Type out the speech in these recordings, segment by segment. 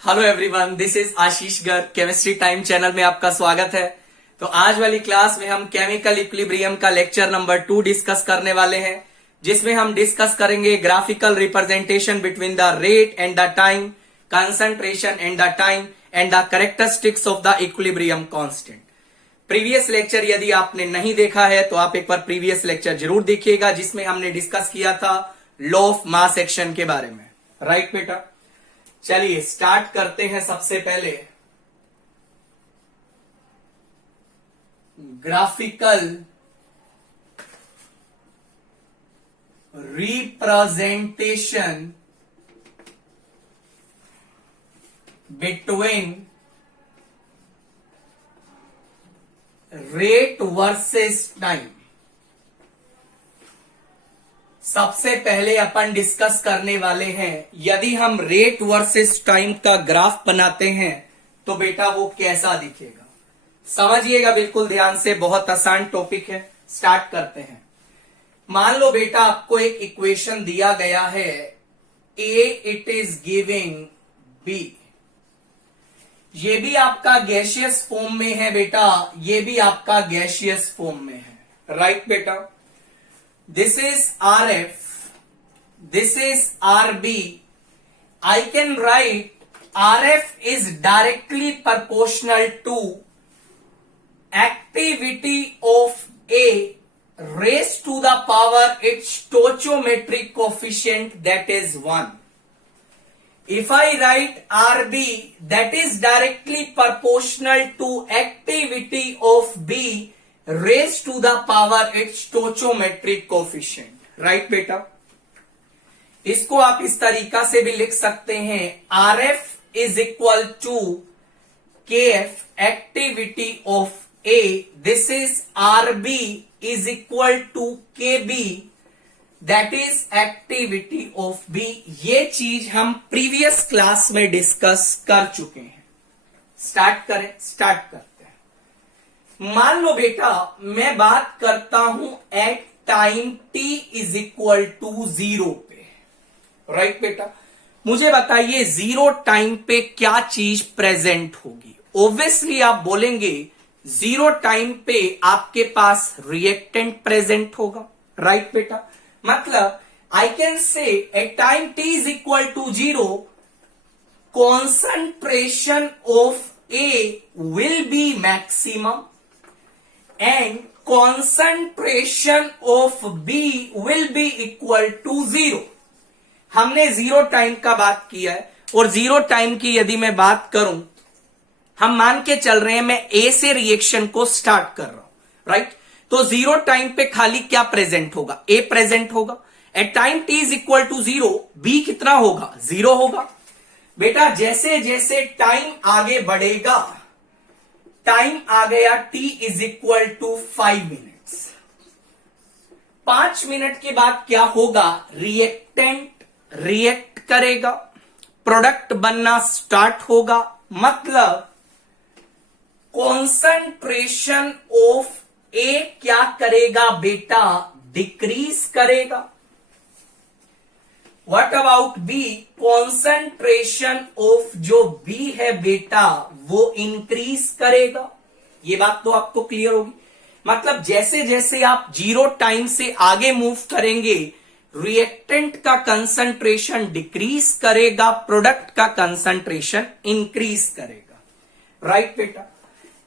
Hello everyone, this is Ashish Garg. Chemistry time channel में आपका स्वागत है। तो आज वाली क्लास में हम केमिकल इक्विलिब्रियम का लेक्चर नंबर 2 डिस्कस करने वाले हैं, जिसमें हम डिस्कस करेंगे graphical representation between the rate and the time, concentration and the time and the characteristics of the equilibrium constant. Previous lecture यदि आपने नहीं देखा है तो आप एक बार प्रीवियस लेक्चर जरूर देखिएगा, जिसमें हमने डिस्कस किया था लॉ ऑफ मास एक्शन के बारे में। राइट बेटा, चलिए स्टार्ट करते हैं। सबसे पहले graphical representation between rate versus time. सबसे पहले अपन डिस्कस करने वाले हैं, यदि हम रेट वर्सेस टाइम का ग्राफ बनाते हैं तो बेटा वो कैसा दिखेगा। समझिएगा बिल्कुल ध्यान से, बहुत आसान टॉपिक है। स्टार्ट करते हैं। मान लो बेटा आपको एक इक्वेशन दिया गया है, ए इट इज गिविंग बी। ये भी आपका गैसियस फॉर्म में है बेटा, ये भी आपका गैसियस फॉर्म में है। राइट बेटा, this is RF, this is RB. I can write RF is directly proportional to activity of A raised to the power its stoichiometric coefficient, that is 1. If I write RB, that is directly proportional to activity of B raised to the power its stoichiometric coefficient. Right बेटा, इसको आप इस तरीका से भी लिख सकते हैं, RF is equal to KF activity of A, this is RB is equal to KB, that is activity of B। ये चीज हम प्रीवियस क्लास में डिस्कस कर चुके हैं। स्टार्ट करें, स्टार्ट करते हैं। मान लो बेटा मैं बात करता हूं at time t is equal to 0 पे। राइट बेटा, मुझे बताइए 0 टाइम पे क्या चीज प्रेजेंट होगी। ऑब्वियसली आप बोलेंगे 0 टाइम पे आपके पास रिएक्टेंट प्रेजेंट होगा। राइट बेटा, मतलब I can say at time t is equal to 0 concentration of A will be maximum and concentration of B will be equal to 0। हमने 0 टाइम का बात किया है, और 0 टाइम की यदि मैं बात करूं, हम मान के चल रहे हैं मैं A से रिएक्शन को स्टार्ट कर रहा हूं। राइट, तो 0 टाइम पे खाली क्या प्रेजेंट होगा, A प्रेजेंट होगा। At time t is equal to 0 B कितना होगा, 0 होगा। बेटा जैसे जैसे टाइम आगे बढ़ेगा, टाइम आ गया t is equal to 5 minutes. 5 minute के बाद क्या होगा, रिएक्टेंट रिएक्ट करेगा, प्रोडक्ट बनना स्टार्ट होगा, मतलब कॉन्सेंट्रेशन ऑफ A क्या करेगा बेटा, डिक्रीज करेगा। What about B? Concentration of जो B है बेटा वो इंक्रीज करेगा। ये बात तो आपको क्लियर होगी। मतलब जैसे जैसे आप 0 टाइम से आगे मूव करेंगे, रिएक्टेंट का कंसंट्रेशन डिक्रीज करेगा, प्रोडक्ट का कंसंट्रेशन इंक्रीज करेगा। राइट बेटा,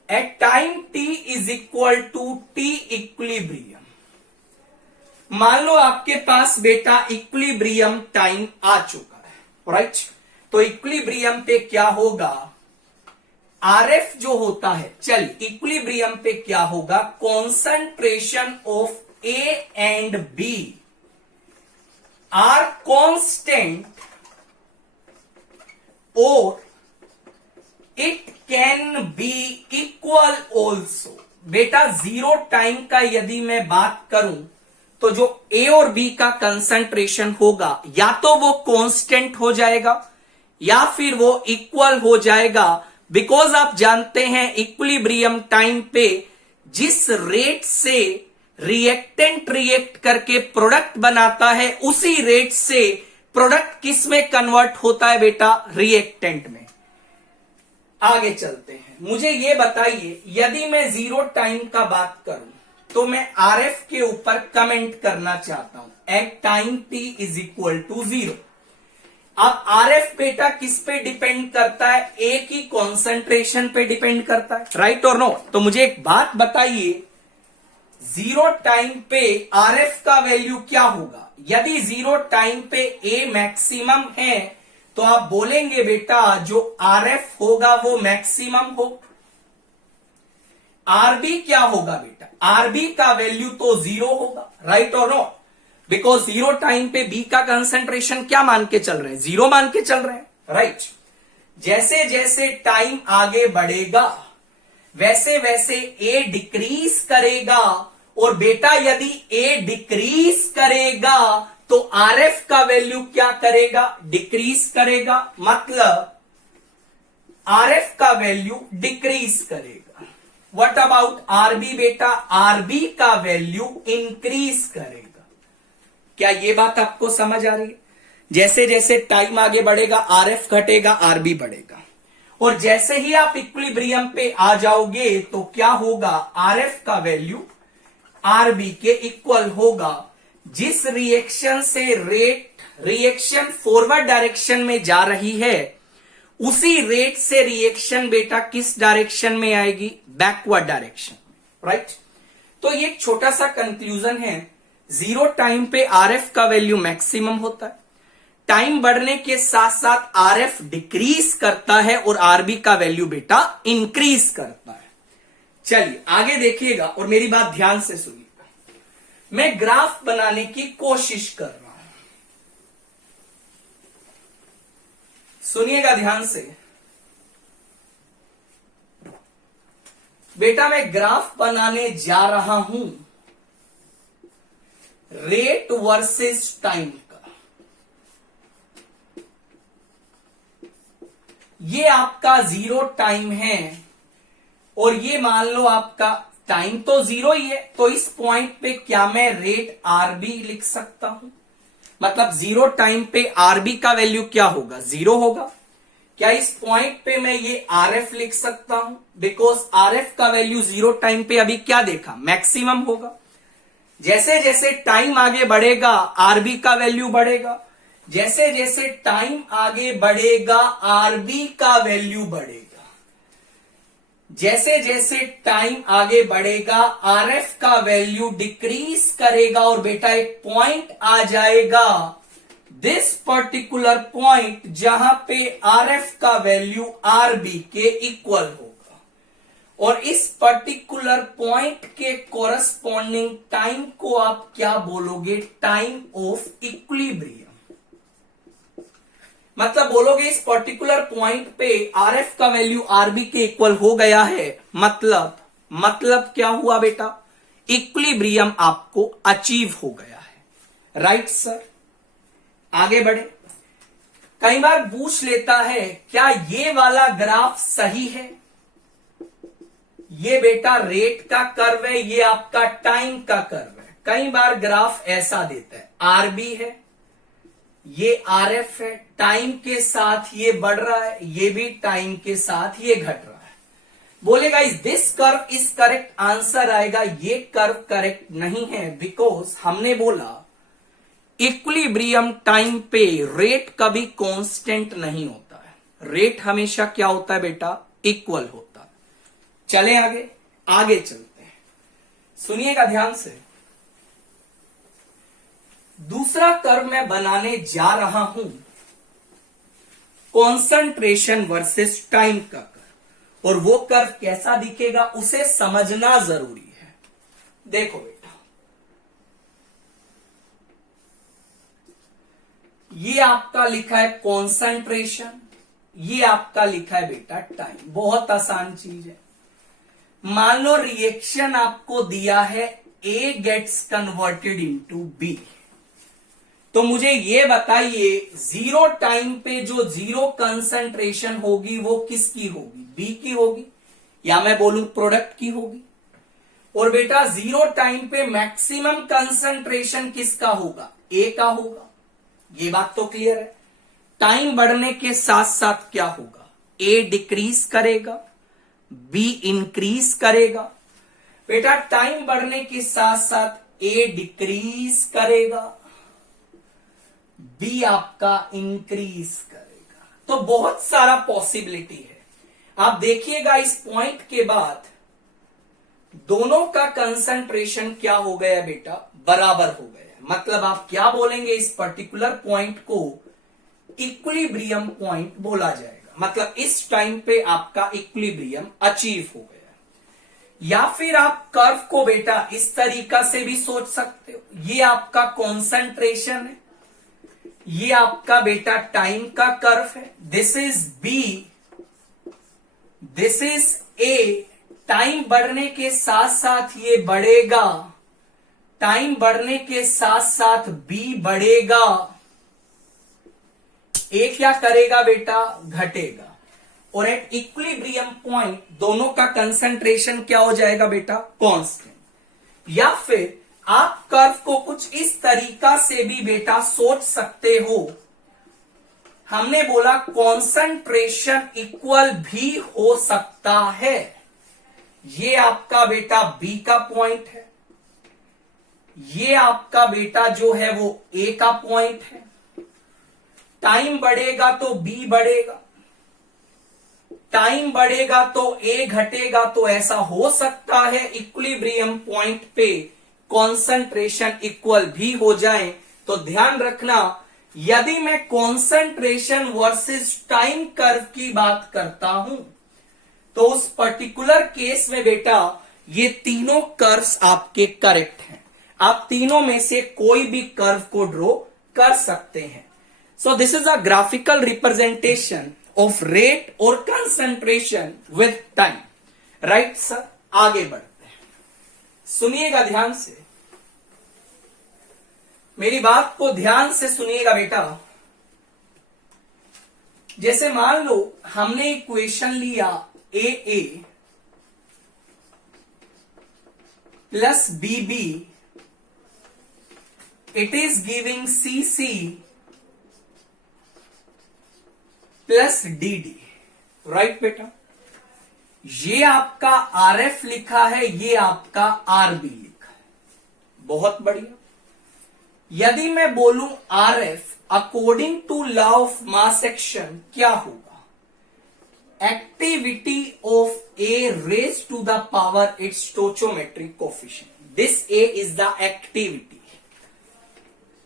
at time t is equal to T equilibrium. मान लो आपके पास बेटा इक्विलिब्रियम टाइम आ चुका है। राइट, तो इक्विलिब्रियम पे क्या होगा, RF जो होता है, चलिए इक्विलिब्रियम पे क्या होगा, concentration of A and B are constant और it can be equal also. बेटा 0 टाइम का यदि मैं बात करूं तो जो A और B का कंसंट्रेशन होगा, या तो वो कांस्टेंट हो जाएगा या फिर वो इक्वल हो जाएगा। बिकॉज आप जानते हैं इक्विलिब्रियम टाइम पे जिस रेट से रिएक्टेंट रिएक्ट करके प्रोडक्ट बनाता है, उसी रेट से प्रोडक्ट किस में कन्वर्ट होता है बेटा, रिएक्टेंट में। आगे चलते हैं। मुझे ये बताइए, यदि मैं जीरो टाइम का बात करूं तो मैं आरएफ के ऊपर कमेंट करना चाहता हूं at time t is equal to 0। अब आरएफ बेटा किस पे डिपेंड करता है? ए की कॉन्सेंट्रेशन पे डिपेंड करता है, राइट और नो? तो मुझे एक बात बताइए, जीरो टाइम पे आरएफ का वैल्यू क्या होगा? यदि जीरो टाइम पे ए मैक्सिमम है तो आप बोलेंगे बेटा जो आरएफ होगा वो मैक्सिमम हो। आरबी क्या होगा बेटा? आरबी का वैल्यू तो 0 होगा, राइट और नो? बिकॉज जीरो टाइम पे बी का कंसंट्रेशन क्या मान के चल रहे हैं? 0 मान के चल रहे हैं, राइट? जैसे जैसे टाइम आगे बढ़ेगा वैसे वैसे ए डिक्रीज करेगा, और बेटा यदि ए डिक्रीज करेगा तो आरएफ का वैल्यू क्या करेगा? डिक्रीज करेगा, मतलब आरएफ का वैल्यू डिक्रीज करेगा। व्हाट अबाउट आरबी बेटा? आरबी का वैल्यू इंक्रीज करेगा। क्या ये बात आपको समझ आ रही है? जैसे जैसे टाइम आगे बढ़ेगा आरएफ घटेगा, आरबी बढ़ेगा, और जैसे ही आप इक्विलिब्रियम पे आ जाओगे तो क्या होगा? आरएफ का वैल्यू आरबी के इक्वल होगा। जिस रिएक्शन से रिएक्शन फॉरवर्ड डायरेक्शन में जा रही है उसी रेट से रिएक्शन बेटा किस डायरेक्शन में आएगी? Backward direction, right? तो ये एक छोटा सा कंक्लूजन है, जीरो टाइम पे आरएफ का वैल्यू मैक्सिमम होता है, टाइम बढ़ने के साथ साथ आरएफ डिक्रीज करता है और आरबी का वैल्यू बेटा इंक्रीज करता है। चलिए आगे देखिएगा और मेरी बात ध्यान से सुनिएगा। मैं ग्राफ बनाने की कोशिश कर रहा हूं, सुनिएगा ध्यान से बेटा। मैं ग्राफ बनाने जा रहा हूं रेट वर्सेस टाइम का। ये आपका जीरो टाइम है और ये मान लो आपका टाइम तो 0 ही है, तो इस पॉइंट पे क्या मैं रेट आरबी लिख सकता हूं? मतलब जीरो टाइम पे आरबी का वैल्यू क्या होगा? 0 होगा। क्या इस पॉइंट पे मैं ये आरएफ लिख सकता हूं? बिकॉज आरएफ का वैल्यू जीरो टाइम पे अभी क्या देखा? मैक्सिमम होगा। जैसे जैसे टाइम आगे बढ़ेगा आरबी का वैल्यू बढ़ेगा, जैसे जैसे टाइम आगे बढ़ेगा आरबी का वैल्यू बढ़ेगा, जैसे जैसे टाइम आगे बढ़ेगा आरएफ का वैल्यू डिक्रीज करेगा, और बेटा एक पॉइंट आ जाएगा दिस पर्टिकुलर पॉइंट जहां पे आरएफ का वैल्यू आरबी के इक्वल होगा, और इस पर्टिकुलर पॉइंट के कोरस्पॉन्डिंग टाइम को आप क्या बोलोगे? Time of equilibrium. मतलब बोलोगे इस पर्टिकुलर पॉइंट पे आरएफ का वैल्यू आरबी के इक्वल हो गया है, मतलब क्या हुआ बेटा? इक्विलिब्रियम आपको अचीव हो गया है, राइट सर? आगे बढ़े। कई बार पूछ लेता है क्या ये वाला ग्राफ सही है? ये बेटा रेट का कर्व है, ये आपका टाइम का कर्व है। कई बार ग्राफ ऐसा देता है, आरबी है, ये आरएफ है, टाइम के साथ ये बढ़ रहा है, ये भी टाइम के साथ ये घट रहा है। बोलेगा is this curve is correct? Answer आएगा ये कर्व करेक्ट नहीं है, बिकॉज हमने बोला इक्विलिब्रियम टाइम पे रेट कभी कांस्टेंट नहीं होता है, रेट हमेशा क्या होता है बेटा? इक्वल होता है। चलें आगे चलते हैं, सुनिएगा ध्यान से। दूसरा कर्व मैं बनाने जा रहा हूं कॉन्सेंट्रेशन वर्सेस टाइम का कर्व, और वो कर्व कैसा दिखेगा उसे समझना जरूरी है। देखो बेटा, ये आपका लिखा है कॉन्सेंट्रेशन, ये आपका लिखा है बेटा टाइम। बहुत आसान चीज है। मान लो रिएक्शन आपको दिया है A gets converted into B, तो मुझे ये बताइए जीरो टाइम पे जो जीरो कंसंट्रेशन होगी वो किसकी होगी? बी की होगी, या मैं बोलूं प्रोडक्ट की होगी। और बेटा जीरो टाइम पे मैक्सिमम कंसंट्रेशन किसका होगा? ए का होगा। ये बात तो क्लियर है। टाइम बढ़ने के साथ साथ क्या होगा? ए डिक्रीज करेगा, बी इंक्रीज करेगा। बेटा टाइम बढ़ने के साथ साथ ए डिक्रीज करेगा, बी आपका इंक्रीज करेगा। तो बहुत सारा पॉसिबिलिटी है। आप देखिएगा इस पॉइंट के बाद दोनों का कंसंट्रेशन क्या हो गया बेटा, बराबर हो गया। मतलब आप क्या बोलेंगे, इस पर्टिकुलर पॉइंट को इक्विलिब्रियम पॉइंट बोला जाएगा। मतलब इस टाइम पे आपका इक्विलिब्रियम अचीव हो गया। या फिर आप कर्व को बेटा इस तरीका से भी सोच सकते हो, ये आपका कॉन्सेंट्रेशन है, ये आपका बेटा टाइम का कर्व है। This is B, this is A. Time बढ़ने के साथ साथ ये बढ़ेगा, टाइम बढ़ने के साथ साथ बी बढ़ेगा, ए क्या करेगा बेटा, घटेगा। और एट इक्विलिब्रियम पॉइंट दोनों का कंसंट्रेशन क्या हो जाएगा बेटा, कांस्टेंट। या फिर आप कर्व को कुछ इस तरीका से भी बेटा सोच सकते हो। हमने बोला कॉन्सेंट्रेशन इक्वल भी हो सकता है। ये आपका बेटा बी का पॉइंट है, ये आपका बेटा जो है वो ए का पॉइंट है। टाइम बढ़ेगा तो बी बढ़ेगा, टाइम बढ़ेगा तो ए घटेगा। तो ऐसा हो सकता है इक्विलिब्रियम पॉइंट पे कॉन्सेंट्रेशन इक्वल भी हो जाए। तो ध्यान रखना, यदि मैं कॉन्सेंट्रेशन वर्सेस टाइम कर्व की बात करता हूं तो उस पर्टिकुलर केस में बेटा ये तीनों कर्व्स आपके करेक्ट हैं। आप तीनों में से कोई भी कर्व को ड्रॉ कर सकते हैं। So this is a graphical representation of rate और concentration with time. Right sir, आगे बढ़ते हैं। सुनिएगा ध्यान से, मेरी बात को ध्यान से सुनिएगा बेटा। जैसे मान लो हमने इक्वेशन लिया A plus B, it is giving C plus D. Right बेटा, ये आपका आर एफ लिखा है, ये आपका आर बी लिखा है। बहुत बढ़िया। यदि मैं बोलूं R F according to law of mass action क्या होगा, activity of A raised to the power its stoichiometric coefficient. This A is the activity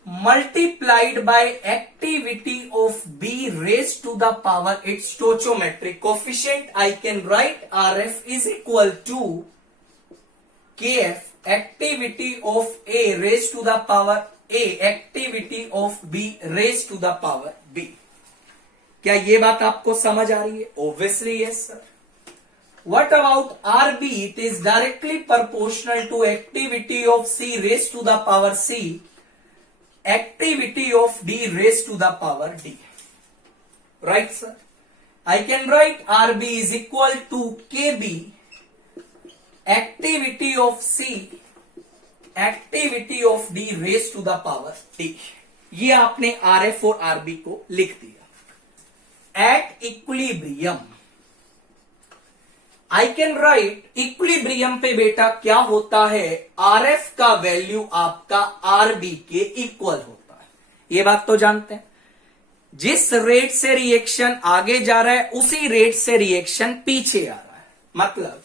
multiplied by activity of B raised to the power its stoichiometric coefficient. I can write RF is equal to KF, activity of A raised to the power A, activity of B raised to the power B. क्या ये बात आपको समझ आ रही है? Obviously yes sir. What about RB? It is directly proportional to activity of C raised to the power C, activity of D raised to the power D. Right sir? I can write RB is equal to KB, activity of C, activity of D raised to the power D. ये आपने RF और RB को लिख दिया। At equilibrium, I can write equilibrium पे बेटा क्या होता है, RF का वैल्यू आपका RB के इक्वल होता है। ये बात तो जानते हैं। जिस रेट से रिएक्शन आगे जा रहा है उसी रेट से रिएक्शन पीछे आ रहा है। मतलब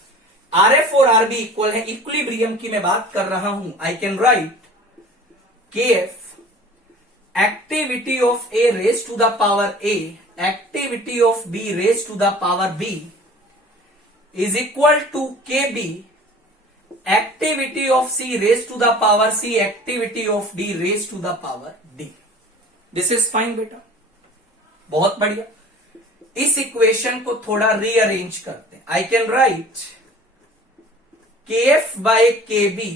RF और RB इक्वल है। इक्विलिब्रियम की मैं बात कर रहा हूं। I can write KF, activity of A raised to the power A, activity of B raised to the power B is equal to KB, activity of C raised to the power C, activity of D raised to the power D. This is fine बेटा, बहुत बढ़िया। इस equation को थोड़ा rearrange करते हैं। I can write KF by KB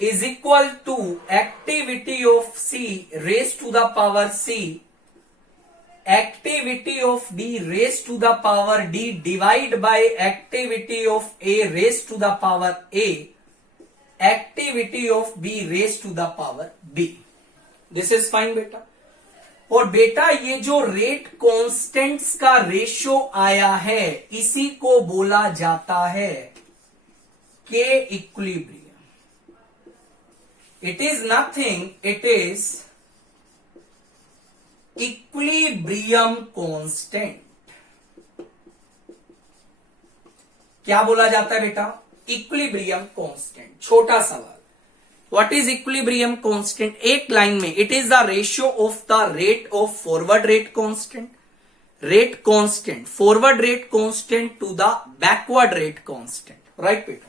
is equal to activity of C raised to the power C, activity of D raised to the power D divided by activity of A raised to the power A, activity of B raised to the power B. This is fine बेटा। और बेटा ये जो rate constants का ratio आया है इसी को बोला जाता है K equilibrium. It is nothing, it is equilibrium constant. क्या बोला जाता है बेटा? Equilibrium constant. छोटा सवाल, व्हाट इज इक्विलिब्रियम कांस्टेंट? एक लाइन में, it is the ratio of the rate of forward rate constant, rate constant, forward rate constant to the backward rate constant. Right बेटा?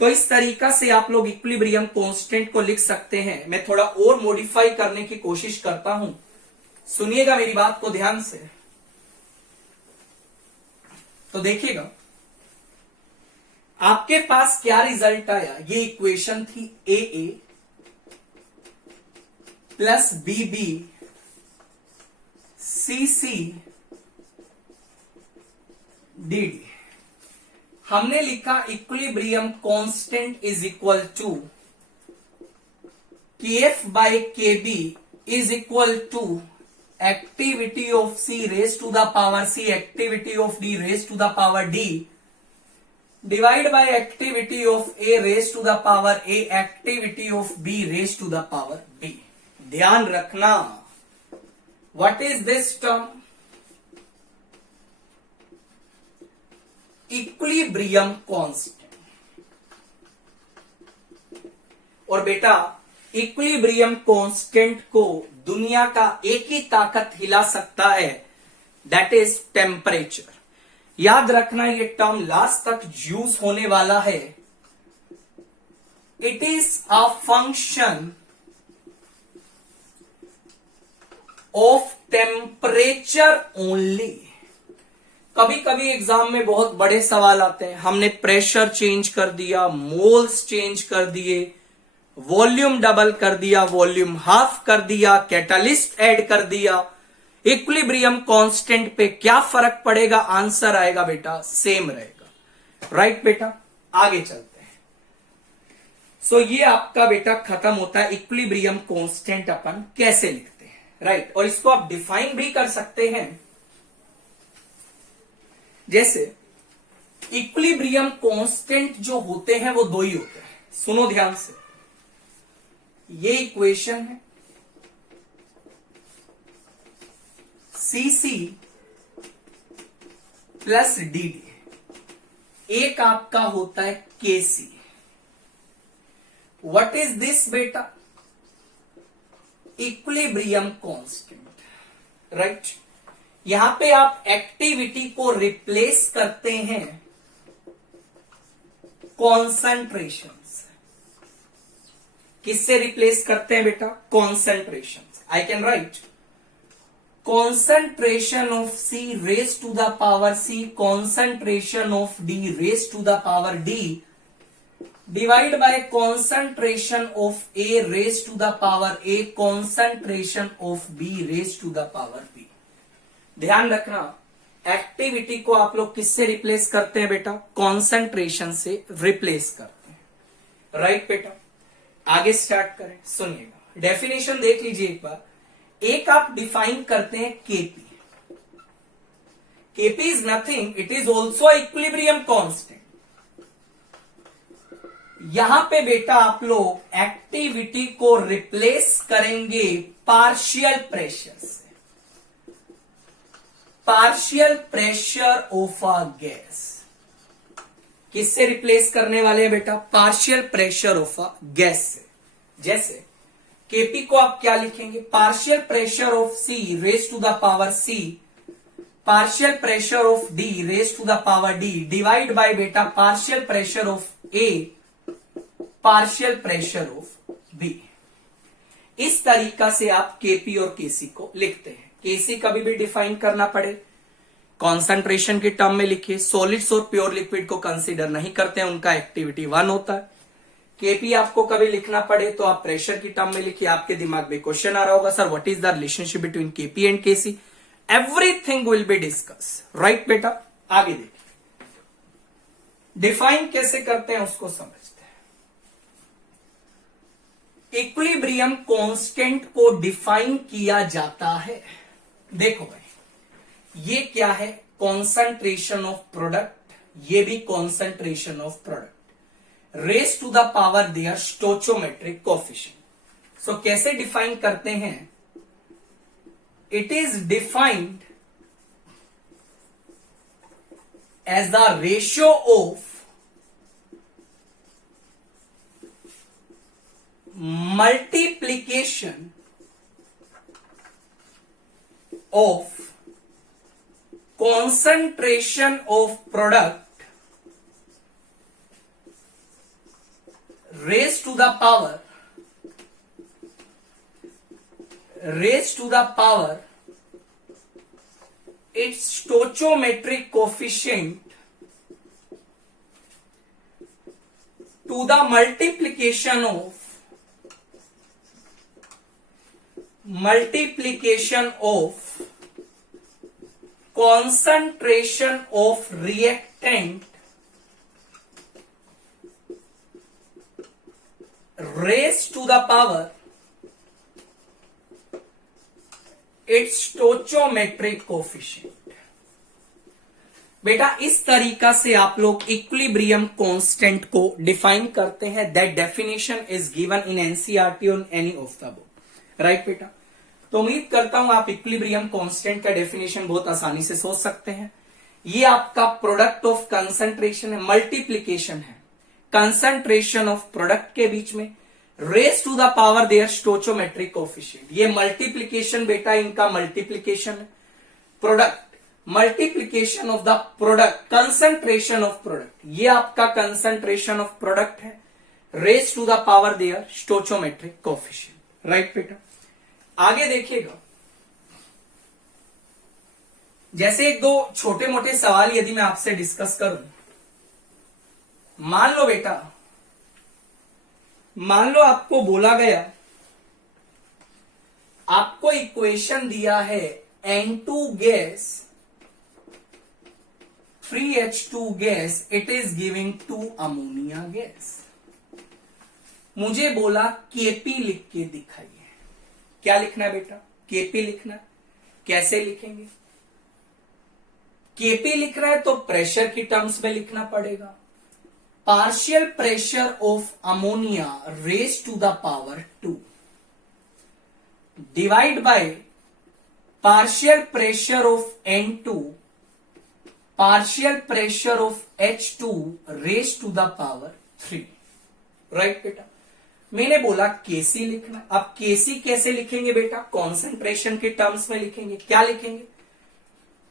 तो इस तरीका से आप लोग इक्विलिब्रियम कांस्टेंट को लिख सकते हैं. मैं थोड़ा और मॉडिफाई करने की कोशिश करता हूं, सुनिएगा मेरी बात को ध्यान से. तो देखिएगा आपके पास क्या रिजल्ट आया. ये इक्वेशन थी A A plus B B C C D D. हमने लिखा equilibrium constant is equal to K F by K B is equal to activity of C raise to the power C, activity of D raise to the power D, divide by activity of A raise to the power A, activity of B raise to the power B. ध्यान रखना, what is this term? Equilibrium constant. और बेटा equilibrium constant को दुनिया का एक ही ताकत हिला सकता है, दैट इज टेम्परेचर. याद रखना, ये टर्म लास्ट तक यूज होने वाला है. It is a function of temperature only. कभी कभी एग्जाम में बहुत बड़े सवाल आते हैं, हमने प्रेशर चेंज कर दिया, मोल्स चेंज कर दिए, वॉल्यूम डबल कर दिया, वॉल्यूम हाफ कर दिया, कैटालिस्ट ऐड कर दिया, इक्विलिब्रियम कांस्टेंट पे क्या फर्क पड़ेगा? आंसर आएगा बेटा सेम रहेगा. राइट बेटा? आगे चलते हैं. सो ये आपका बेटा खत्म होता है इक्विलिब्रियम कांस्टेंट अपन कैसे लिखते हैं. राइट? और इसको आप डिफाइन भी कर सकते हैं. जैसे इक्विलिब्रियम कांस्टेंट जो होते हैं वो दो ही होते हैं. सुनो ध्यान से, ये इक्वेशन है सी सी प्लस डी डी, एक आपका होता है के सी. व्हाट इज दिस बेटा? Equilibrium constant. राइट? यहां पे आप एक्टिविटी को रिप्लेस करते हैं कॉन्सेंट्रेशन से. किससे रिप्लेस करते हैं बेटा? Concentration. I can write concentration of C raised to the power C, concentration of D raised to the power D, divide by concentration of A raised to the power A, concentration of B raised to the power B. ध्यान रखना, activity को आप लोग किससे replace करते हैं बेटा? Concentration से रिप्लेस करते हैं. राइट बेटा? आगे स्टार्ट करें. सुनिएगा, डेफिनेशन देख लीजिए एक बार. एक आप डिफाइन करते हैं KP. KP is nothing, it is also equilibrium constant. यहां पे बेटा आप लोग एक्टिविटी को रिप्लेस करेंगे पार्शियल प्रेशर से. Partial pressure of a gas. किससे रिप्लेस करने वाले हैं बेटा? Partial pressure of a gas से. जैसे केपी को आप क्या लिखेंगे? Partial pressure of C raise to the power C, partial pressure of D raise to the power D, divide by बेटा partial pressure of A, partial pressure of B. इस तरीका से आप केपी और केसी को लिखते हैं. केसी कभी भी डिफाइन करना पड़े कॉन्सेंट्रेशन के टर्म में लिखिए. सॉलिड्स और प्योर लिक्विड को कंसीडर नहीं करते हैं, उनका एक्टिविटी 1 होता है. केपी आपको कभी लिखना पड़े तो आप प्रेशर की टर्म में लिखिए. आपके दिमाग में क्वेश्चन आ रहा होगा, sir what is the relationship between KP and KC? Everything will be discuss. Right बेटा? आगे देखिए, डिफाइन कैसे करते हैं उसको समझते हैं. इक्विलिब्रियम कांस्टेंट को डिफाइन किया जाता है? देखो भाई, ये क्या है? कॉन्सेंट्रेशन ऑफ प्रोडक्ट, ये भी concentration of product, raise to the power their stoichiometric coefficient. So कैसे डिफाइन करते हैं? It is defined as the ratio of multiplication of concentration of product raised to the power its stoichiometric coefficient to the multiplication of concentration of reactant raised to the power its stoichiometric coefficient। बेटा इस तरीका से आप लोग equilibrium constant को define करते हैं। That definition is given in NCERT on any of the book, right बेटा? तो उम्मीद करता हूं आप इक्विलिब्रियम कांस्टेंट का डेफिनेशन बहुत आसानी से सोच सकते हैं। ये आपका प्रोडक्ट ऑफ कंसंट्रेशन है, मल्टीप्लीकेशन है कंसंट्रेशन ऑफ प्रोडक्ट के बीच में, raise to the power their stoichiometric coefficient. ये मल्टीप्लीकेशन बेटा इनका मल्टीप्लीकेशन है, product multiplication of the product, concentration of product, ये आपका कंसंट्रेशन ऑफ प्रोडक्ट है, raise to the power their stoichiometric coefficient, right बेटा? आगे देखिएगा, जैसे एक दो छोटे मोटे सवाल यदि मैं आपसे डिस्कस करूं, मान लो बेटा, मान लो आपको बोला गया, आपको इक्वेशन दिया है N2 gas 3H2 gas, it is giving 2 ammonia gas. मुझे बोला Kp लिख के दिखाइए। क्या लिखना है बेटा? Kp लिखना है। कैसे लिखेंगे? Kp लिखना है तो प्रेशर की टर्म्स में लिखना पड़ेगा। Partial pressure of ammonia raise to the power 2 divide by partial pressure of N2 partial pressure of H2 raise to the power 3, right बेटा? मैंने बोला Kc लिखना। अब Kc कैसे लिखेंगे बेटा? कॉन्सेंट्रेशन के टर्म्स में लिखेंगे। क्या लिखेंगे?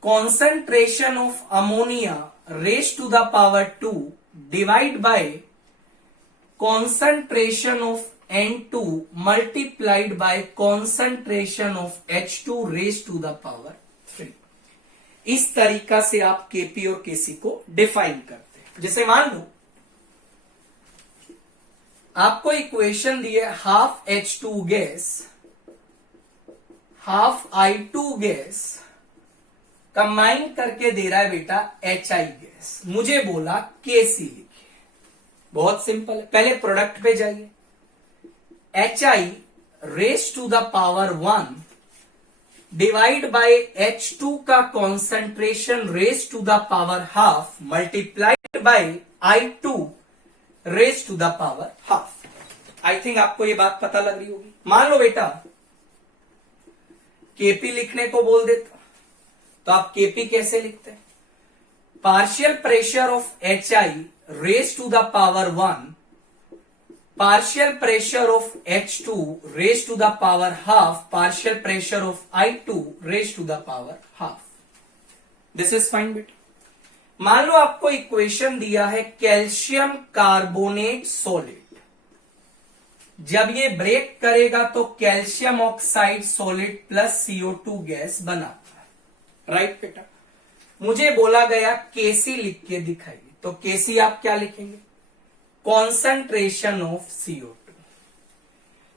Concentration of ammonia raise to the power 2 divide by concentration of N2 multiplied by concentration of H2 raise to the power 3। इस तरीका से आप Kp और Kc को डिफाइन करते हैं। जैसे मान लो आपको इक्वेशन दी है half H2 gas half I2 gas combine करके दे रहा है बेटा HI गैस। मुझे बोला Kc लिखिए। बहुत सिंपल है, पहले प्रोडक्ट पे जाइए। HI raise to the power 1 divide by H2 का concentration raise to the power half multiplied by I2 raise to the power half. I think आपको ये बात पता लग रही होगी। मान लो बेटा Kp लिखने को बोल देता, तो आप Kp कैसे लिखते हैं? Partial pressure of HI raise to the power 1 partial pressure of H2 raised to the power half partial pressure of I2 raised to the power half। This is fine बेटा। मान लो आपको इक्वेशन दिया है calcium carbonate solid, जब ये break करेगा तो calcium oxide solid plus CO2 gas बनाता है, राइट बेटा? मुझे बोला गया Kc लिख के दिखाइए, तो Kc आप क्या लिखेंगे? Concentration of CO2।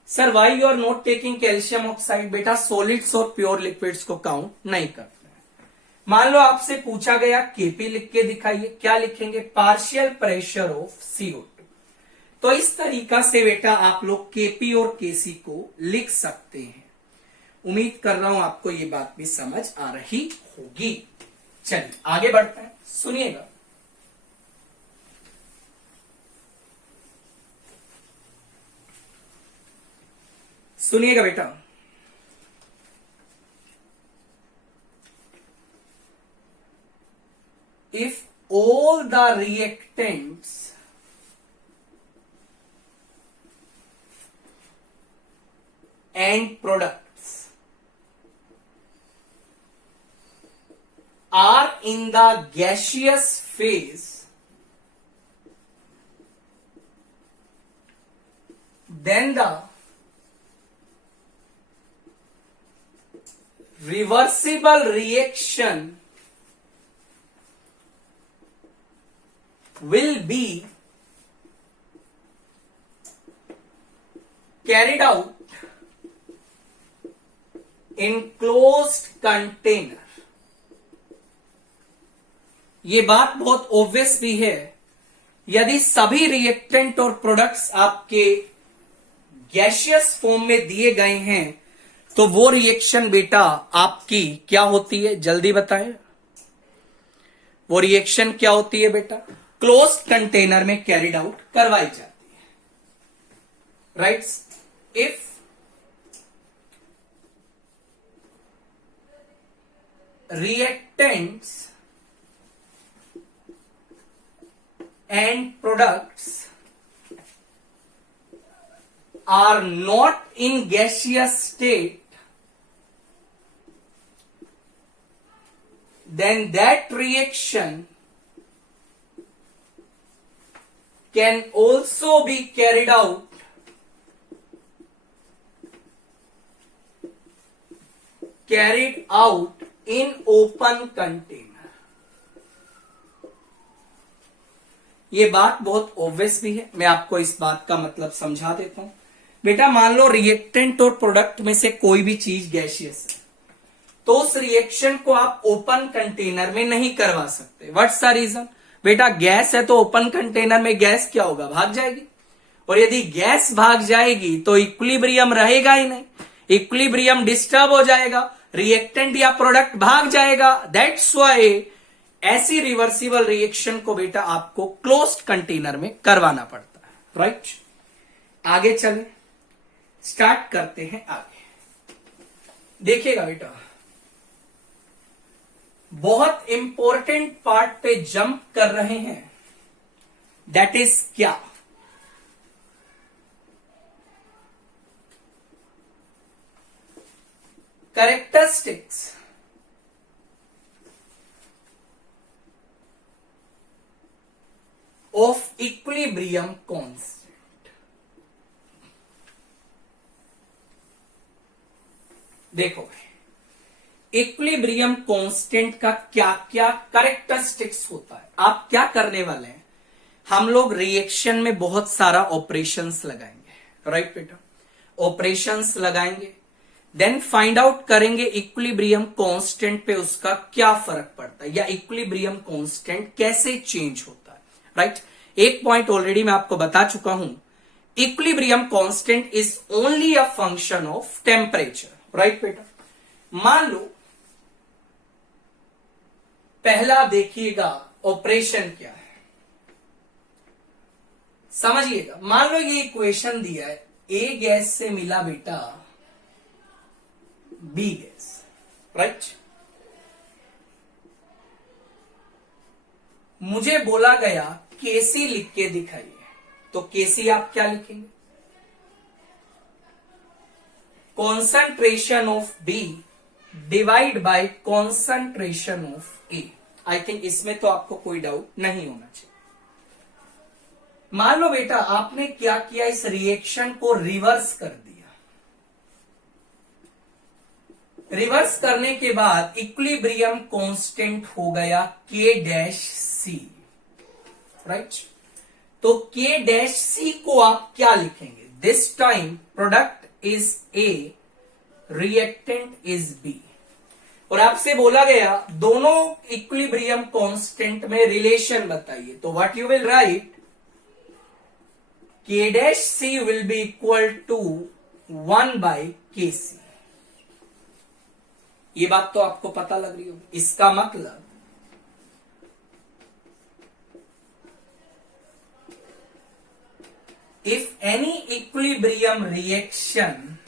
Sir why you are not taking calcium oxide? बेटा सॉलिड्स और प्योर लिक्विड्स को काउंट नहीं करते हैं। मान लो आपसे पूछा गया Kp लिख के दिखाइए, क्या लिखेंगे? Partial pressure of CO2। तो इस तरीका से बेटा आप लोग केपी और केसी को लिख सकते हैं। उम्मीद कर रहा हूं आपको ये बात भी समझ आ रही होगी। चलिए आगे बढ़ते हैं, सुनिएगा। सुनिएगा बेटा, if all the reactants and products are in the gaseous phase, then the reversible reaction will be carried out in closed container। ये बात बहुत ऑब्वियस भी है, यदि सभी रिएक्टेंट और प्रोडक्ट्स आपके गैसियस फॉर्म में दिए गए हैं तो वो रिएक्शन बेटा आपकी क्या होती है, जल्दी बताएं। वो रिएक्शन क्या होती है बेटा, क्लोज्ड कंटेनर में कैरिड आउट करवाई जाती है। Rights, if reactants and products are not in gaseous state, then that reaction can also be carried out in open container। ये बात बहुत ऑब्वियस भी है, मैं आपको इस बात का मतलब समझा देता हूं। बेटा मान लो रिएक्टेंट और प्रोडक्ट में से कोई भी चीज गैसियस है, तो उस रिएक्शन को आप ओपन कंटेनर में नहीं करवा सकते। What's the reason? बेटा गैस है तो ओपन कंटेनर में गैस क्या होगा, भाग जाएगी। और यदि गैस भाग जाएगी तो इक्विलिब्रियम रहेगा ही नहीं, इक्विलिब्रियम डिस्टर्ब हो जाएगा, रिएक्टेंट या प्रोडक्ट भाग जाएगा। दैट्स व्हाई ऐसी रिवर्सिबल रिएक्शन को बेटा आपको क्लोज्ड कंटेनर में करवाना पड़ता है। राइट, आगे चले, स्टार्ट करते हैं आगे। देखिएगा बेटा, बहुत इंपॉर्टेंट पार्ट पे जंप कर रहे हैं, दैट इज क्या, characteristics of equilibrium constant। देखो इक्विलिब्रियम कांस्टेंट का क्या क्या कैरेक्टरिस्टिक्स होता है। आप क्या करने वाले हैं, हम लोग रिएक्शन में बहुत सारा ऑपरेशंस लगाएंगे। राइट बेटा, ऑपरेशंस लगाएंगे, देन फाइंड आउट करेंगे इक्विलिब्रियम कांस्टेंट पे उसका क्या फर्क पड़ता है या इक्विलिब्रियम कांस्टेंट कैसे चेंज होता है। राइट, एक पॉइंट ऑलरेडी मैं आपको बता चुका हूं, equilibrium constant is only a function of temperature. Right बेटा, मान लो पहला देखिएगा ऑपरेशन क्या है, समझिएगा। मान लो ये इक्वेशन दिया है, ए गैस से मिला बेटा बी गैस। राइट, मुझे बोला गया केसी लिख के दिखाइए, तो केसी आप क्या लिखेंगे, concentration of B divide by concentration of A. I think इसमें तो आपको कोई डाउट नहीं होना चाहिए। मान लो बेटा आपने क्या किया, इस रिएक्शन को रिवर्स कर दिया। रिवर्स करने के बाद इक्विलिब्रियम कांस्टेंट हो गया के डैश सी। राइट, तो के डैश सी को आप क्या लिखेंगे, this time product is A, reactant is B. और आपसे बोला गया दोनों इक्विलिब्रियम कांस्टेंट में रिलेशन बताइए, तो what you will write, K dash C will be equal to 1 by Kc। ये बात तो आपको पता लग रही होगी। इसका मतलब if any equilibrium reaction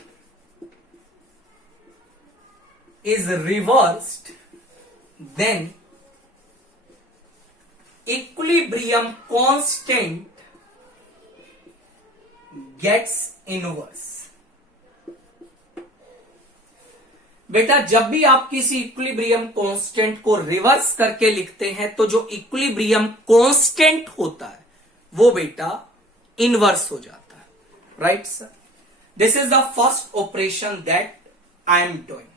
is reversed, then equilibrium constant gets inverse। बेटा जब भी आप किसी इक्विलिब्रियम कांस्टेंट को रिवर्स करके लिखते हैं तो जो इक्विलिब्रियम कांस्टेंट होता है वो बेटा इनवर्स हो जाता है। Right sir, this is the first operation that I am doing.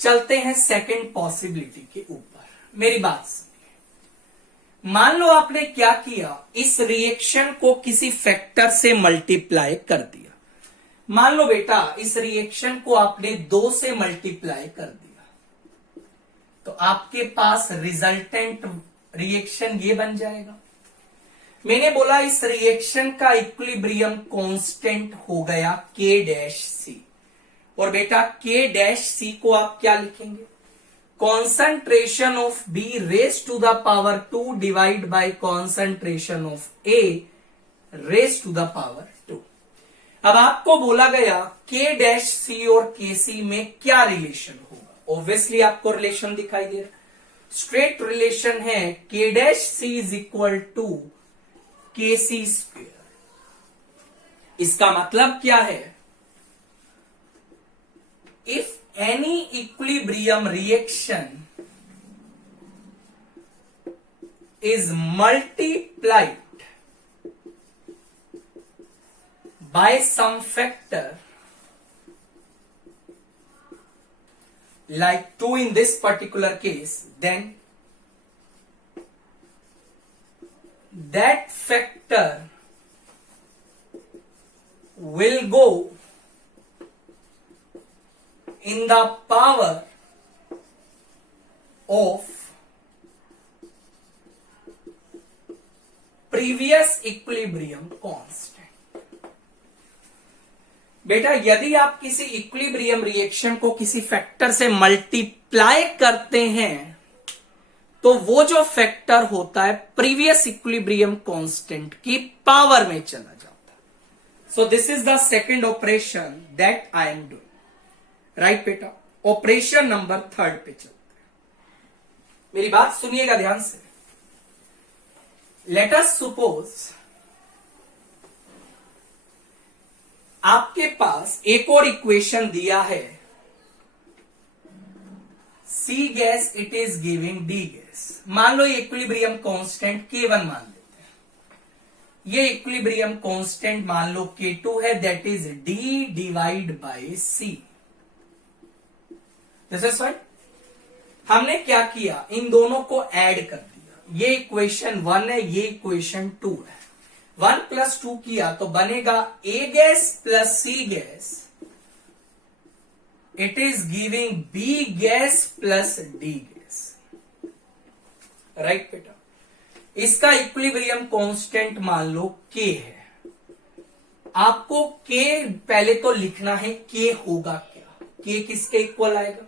चलते हैं सेकंड पॉसिबिलिटी के ऊपर। मेरी बात सुनिए। मान लो आपने क्या किया, इस रिएक्शन को किसी फैक्टर से मल्टीप्लाई कर दिया। मान लो बेटा इस रिएक्शन को आपने 2 से मल्टीप्लाई कर दिया, तो आपके पास रिजल्टेंट रिएक्शन ये बन जाएगा। मैंने बोला इस रिएक्शन का इक्विलिब्रियम कांस्टेंट हो गया K डैश सी, और बेटा K डैश सी को आप क्या लिखेंगे, concentration of B raise to the power 2 divide by concentration of A raise to the power 2। अब आपको बोला गया K डैश सी और KC में क्या रिलेशन होगा। ऑब्वियसली आपको रिलेशन दिखाई दे रहा, स्ट्रेट रिलेशन है K dash C is equal to KC square. इसका मतलब क्या है, if any equilibrium reaction is multiplied by some factor like 2 in this particular case, then that factor will go in the power of previous equilibrium constant। बेटा यदि आप किसी equilibrium reaction को किसी फैक्टर से मल्टीप्लाई करते हैं तो वो जो फैक्टर होता है प्रीवियस इक्विलिब्रियम कांस्टेंट की पावर में चला जाता है। सो this is the second operation that I am doing. Right बेटा, ऑपरेशन नंबर 3 पे चलते हैं। मेरी बात सुनिएगा ध्यान से। लेट अस सपोज आपके पास एक और इक्वेशन दिया है, C gas it is giving D gas. मान लो ये इक्विलिब्रियम कांस्टेंट K1 मान लेते हैं, ये इक्विलिब्रियम कांस्टेंट मान लो K2 है, that is D divide by C। This is fine. हमने क्या किया, इन दोनों को ऐड कर दिया। ये इक्वेशन 1 है, ये इक्वेशन 2 है। 1 + 2 किया तो बनेगा A gas plus C gas, it is giving B gas plus D gas. Right बेटा, इसका इक्विलिब्रियम कांस्टेंट मान लो K है। आपको K पहले तो लिखना है, K होगा क्या, K किसके इक्वल आएगा,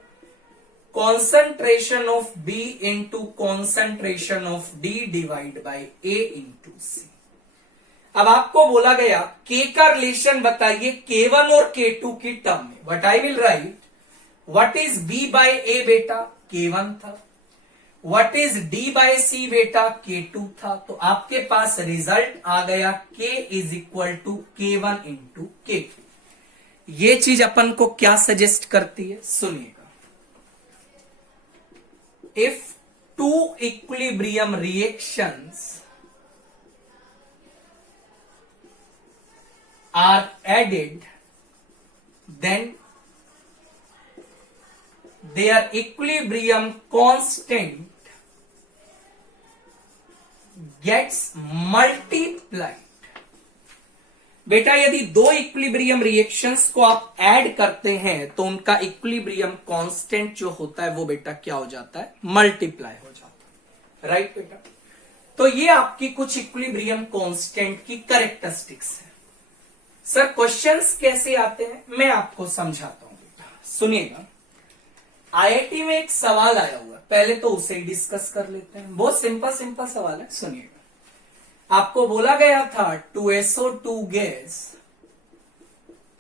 concentration of B into concentration of D divide by A into C। अब आपको बोला गया K का रिलेशन बताइए K1 और K2 की टर्म में। But I will write what is B by A बेटा, K1 था। What is D by C बेटा, K2 था। तो आपके पास रिजल्ट आ गया K is equal to K1 into K2। ये चीज अपन को क्या सजेस्ट करती है, सुनिएगा। If 2 equilibrium reactions are added, then their equilibrium constant gets multiplied। बेटा यदि 2 इक्विलिब्रियम रिएक्शंस को आप ऐड करते हैं तो उनका इक्विलिब्रियम कांस्टेंट जो होता है वो बेटा क्या हो जाता है, मल्टीप्लाई हो जाता है। राइट बेटा, तो ये आपकी कुछ इक्विलिब्रियम कांस्टेंट की कैरेक्टरिस्टिक्स है। सर क्वेश्चंस कैसे आते हैं मैं आपको समझाता हूं बेटा, सुनिएगा। आईआईटी में एक सवाल आया हुआ है, पहले तो उसे ही डिस्कस कर लेते हैं। बहुत सिंपल सवाल है, सुनिएगा। आपको बोला गया था 2SO2 gas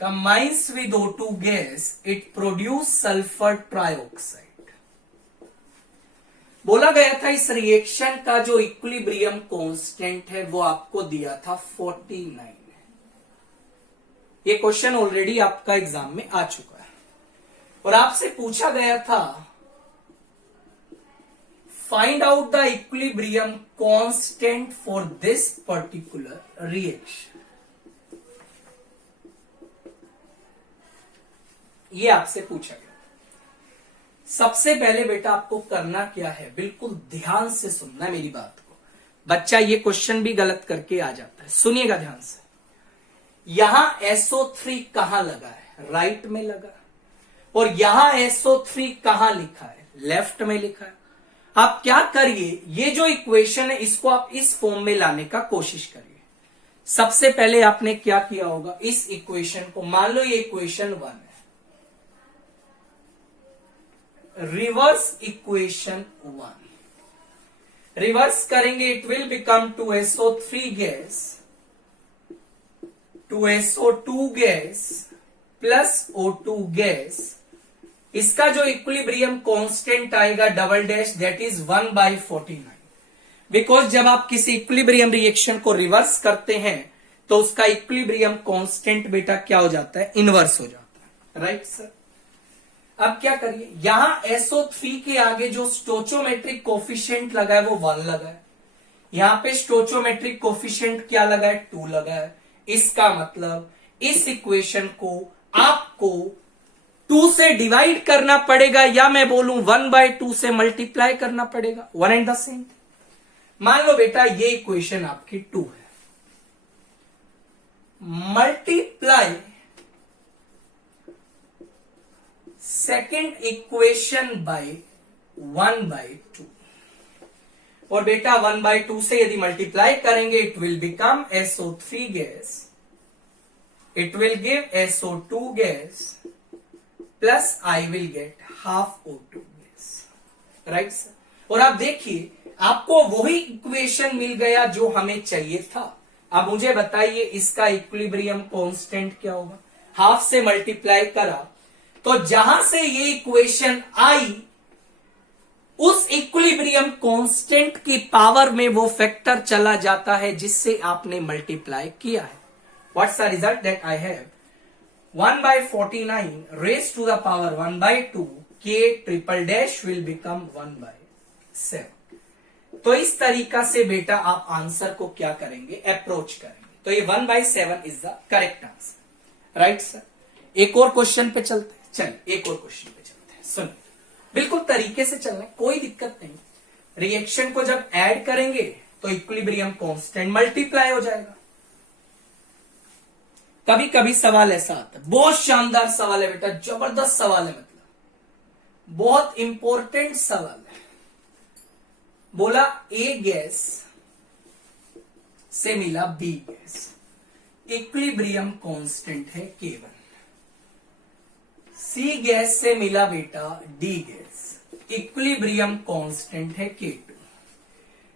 combines with O2 gas, it produce sulfur trioxide। बोला गया था इस रिएक्शन का जो इक्विलिब्रियम कांस्टेंट है वो आपको दिया था 49। ये क्वेश्चन ऑलरेडी आपका एग्जाम में आ चुका है और आपसे पूछा गया था find out the equilibrium constant for this particular reaction. ये आपसे पूछा गया। सबसे पहले बेटा आपको करना क्या है, बिल्कुल ध्यान से सुनना मेरी बात को। बच्चा ये क्वेश्चन भी गलत करके आ जाता है, सुनिएगा ध्यान से। यहां SO3 कहां लगा है, राइट में लगा, और यहां SO3 कहां लिखा है, लेफ्ट में लिखा है। आप क्या करिए, ये जो इक्वेशन है इसको आप इस फॉर्म में लाने का कोशिश करिए। सबसे पहले आपने क्या किया होगा, इस इक्वेशन को, मान लो ये इक्वेशन 1 है, रिवर्स इक्वेशन 1 रिवर्स करेंगे, it will become 2SO3 gas 2SO2 gas plus O2 gas. इसका जो इक्विलिब्रियम कांस्टेंट आएगा double dash, that is 1/49। Because जब आप किसी इक्विलिब्रियम रिएक्शन को रिवर्स करते हैं तो उसका इक्विलिब्रियम कांस्टेंट बेटा क्या हो जाता है, इनवर्स हो जाता है, राइट सर। अब क्या करिए, यहां SO3 के आगे जो स्टोचोमेट्रिक कोफिशिएंट लगा है वो 1 लगा है, यहां पे स्टोचोमेट्रिक कोफिशिएंट क्या लगा है, 2 लगा है। इसका मतलब इस इक्वेशन को आपको 2 से डिवाइड करना पड़ेगा, या मैं बोलूं 1/2 से मल्टीप्लाई करना पड़ेगा, वन एंड द सेम। मान लो बेटा ये इक्वेशन आपकी 2 है, मल्टीप्लाई सेकेंड इक्वेशन बाय 1/2, और बेटा 1/2 से यदि मल्टीप्लाई करेंगे it will become SO3 gas, it will give SO2 gas plus I will gate half O2 gas, right sir. और आप देखिए आपको वही इक्वेशन मिल गया जो हमें चाहिए था। अब मुझे बताइए इसका इक्विलिब्रियम कांस्टेंट क्या होगा। हाफ से मल्टीप्लाई करा तो जहां से ये इक्वेशन आई उस इक्विलिब्रियम कांस्टेंट की पावर में वो फैक्टर चला जाता है जिससे आपने मल्टीप्लाई किया है। What's the result that I have 1/49 raise to the power 1/2 k triple dash will become 1/7। तो इस तरीका से बेटा आप आंसर को क्या करेंगे, अप्रोच करेंगे। तो ये 1/7 is the correct answer, right sir. एक और क्वेश्चन पे चलते हैं, चलिए एक और क्वेश्चन पे चलते हैं। सुन, बिल्कुल तरीके से चलना है, कोई दिक्कत नहीं। रिएक्शन को जब ऐड करेंगे तो इक्विलिब्रियम कांस्टेंट मल्टीप्लाई हो जाएगा। कभी कभी सवाल ऐसा आता है, बहुत शानदार सवाल है बेटा, जबरदस्त सवाल है, मतलब बहुत इंपॉर्टेंट सवाल है। बोला ए गैस से मिला बी गैस, इक्विलिब्रियम कांस्टेंट है K1। सी गैस से मिला बेटा डी गैस, इक्विलिब्रियम कांस्टेंट है K2।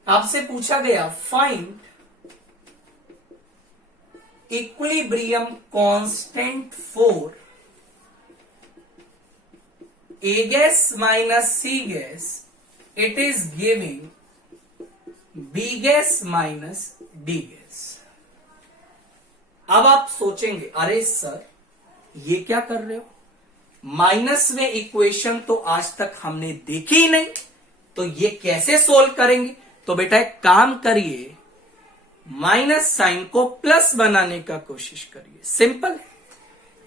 आपसे पूछा गया find equilibrium constant for A gas minus C gas, it is giving B gas minus D gas. अब आप सोचेंगे अरे सर ये क्या कर रहे हो, माइनस में इक्वेशन तो आज तक हमने देखी ही नहीं, तो ये कैसे सोल्व करेंगे। तो बेटा एक काम करिए, माइनस साइन को प्लस बनाने का कोशिश करिए, सिंपल है।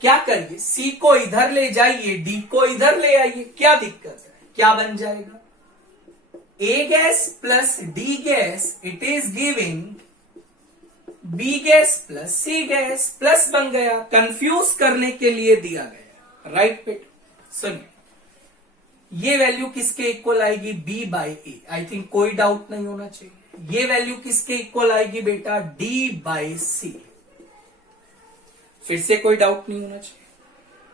क्या करिए, सी को इधर ले जाइए, डी को इधर ले आइए, क्या दिक्कत है, क्या बन जाएगा, A gas plus D gas, it is giving B gas plus C gas, plus बन गया, कंफ्यूज करने के लिए दिया गया, राइट बेटा। सुनिए ये वैल्यू किसके इक्वल आएगी, b/a। आई थिंक कोई डाउट नहीं होना चाहिए, ये वैल्यू किसके इक्वल आएगी बेटा, डी बाई सी। फिर से कोई डाउट नहीं होना चाहिए,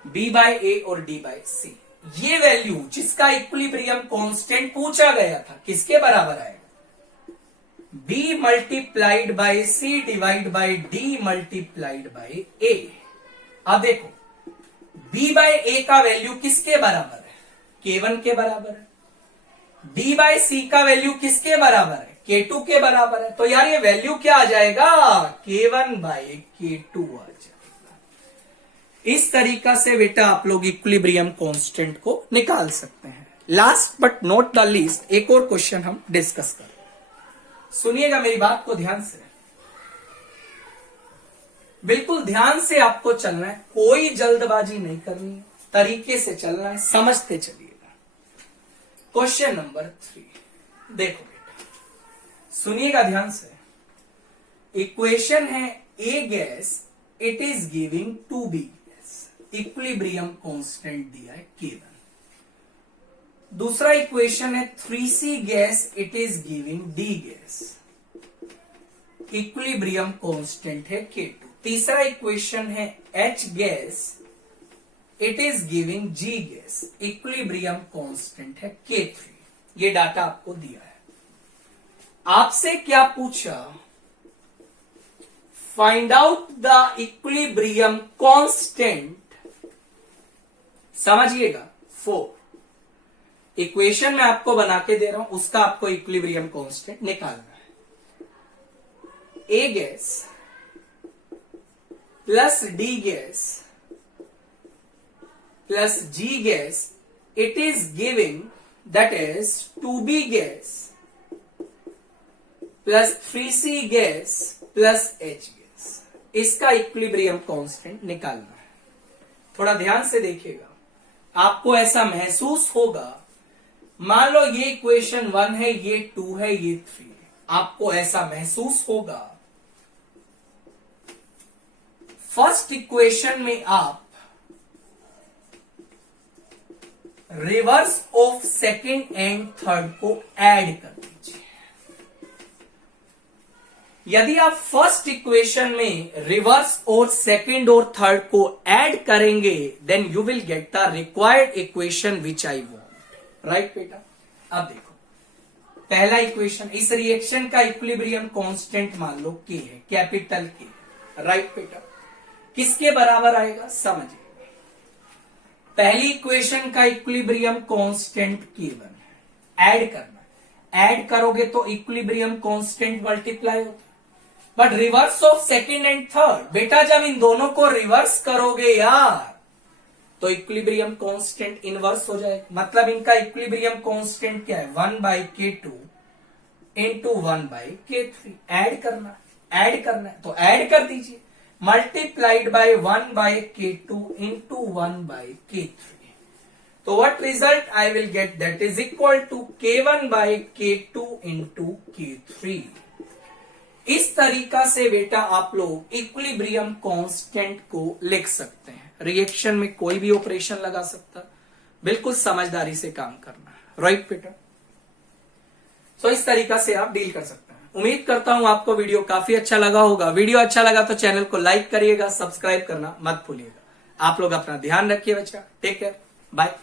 बी बाय ए और डी बाय सी। ये वैल्यू जिसका इक्विलिब्रियम कांस्टेंट पूछा गया था किसके बराबर आएगा, B multiplied by C divide by D multiplied by A. अब देखो b बाय ए का वैल्यू किसके बराबर है, K1 के बराबर है। d बाय सी का वैल्यू किसके बराबर है, K2 के बराबर है। तो यार ये वैल्यू क्या आ जाएगा, K1 बाय K2 आ जाएगा। इस तरीका से बेटा आप लोग इक्विलिब्रियम कांस्टेंट को निकाल सकते हैं। Last but not the least एक और क्वेश्चन हम डिस्कस करें। सुनिएगा मेरी बात को ध्यान से, बिल्कुल ध्यान से आपको चलना है, कोई जल्दबाजी नहीं करनी है, तरीके से चलना है, समझते चलिएगा। क्वेश्चन नंबर 3 देखो बेटा, सुनिएगा ध्यान से। इक्वेशन है A gas it is giving 2b gas, equilibrium constant दिया है K1। दूसरा इक्वेशन है 3c gas it is giving d gas, equilibrium constant है K2। तीसरा इक्वेशन है H gas it is giving G gas, equilibrium constant है K3। ये data आपको दिया है। आपसे क्या पूछा, find out the equilibrium constant, समझिएगा 4। इक्वेशन मैं आपको बना के दे रहा हूं, उसका आपको इक्विलिब्रियम कांस्टेंट निकालना है। A gas plus D gas plus G gas it is giving that is 2b gas plus 3c gas plus h gas. इसका इक्विलिब्रियम कांस्टेंट निकालना है। थोड़ा ध्यान से देखिएगा, आपको ऐसा महसूस होगा, मान लो ये इक्वेशन 1 है, ये 2 है, ये 3 है, आपको ऐसा महसूस होगा फर्स्ट इक्वेशन में आप reverse of second and third को ऐड कर दीजिए। यदि आप फर्स्ट इक्वेशन में रिवर्स और सेकंड और थर्ड को ऐड करेंगे then you will get the required equation which I want, right बेटा। अब देखो पहला इक्वेशन, इस रिएक्शन का इक्विलिब्रियम कांस्टेंट मान लो K है, कैपिटल K, राइट बेटा। किसके बराबर आएगा समझिए, पहली इक्वेशन का इक्विलिब्रियम कांस्टेंट K1 है, ऐड करना है, ऐड करोगे तो इक्विलिब्रियम कांस्टेंट मल्टीप्लाई होता है। But reverse of second and third, बेटा जब इन दोनों को रिवर्स करोगे यार तो इक्विलिब्रियम कांस्टेंट इनवर्स हो जाएगा। मतलब इनका इक्विलिब्रियम कांस्टेंट क्या है, 1 by K2 into 1 by K3। Add करना है तो ऐड कर दीजिए, multiplied by 1 by K2 into 1 by K3। तो what result I will get, that is equal to K1 by K2 into K3। इस तरीका से बेटा आप लोग इक्विलिब्रियम कांस्टेंट को लिख सकते हैं। रिएक्शन में कोई भी ऑपरेशन लगा सकता, बिल्कुल समझदारी से काम करना है, राइट बेटा। सो इस तरीका से आप डील कर सकते हैं। उम्मीद करता हूं आपको वीडियो काफी अच्छा लगा होगा। वीडियो अच्छा लगा तो चैनल को लाइक करिएगा, सब्सक्राइब करना मत भूलिएगा। आप लोग अपना ध्यान रखिए बच्चा, टेक केयर, बाय।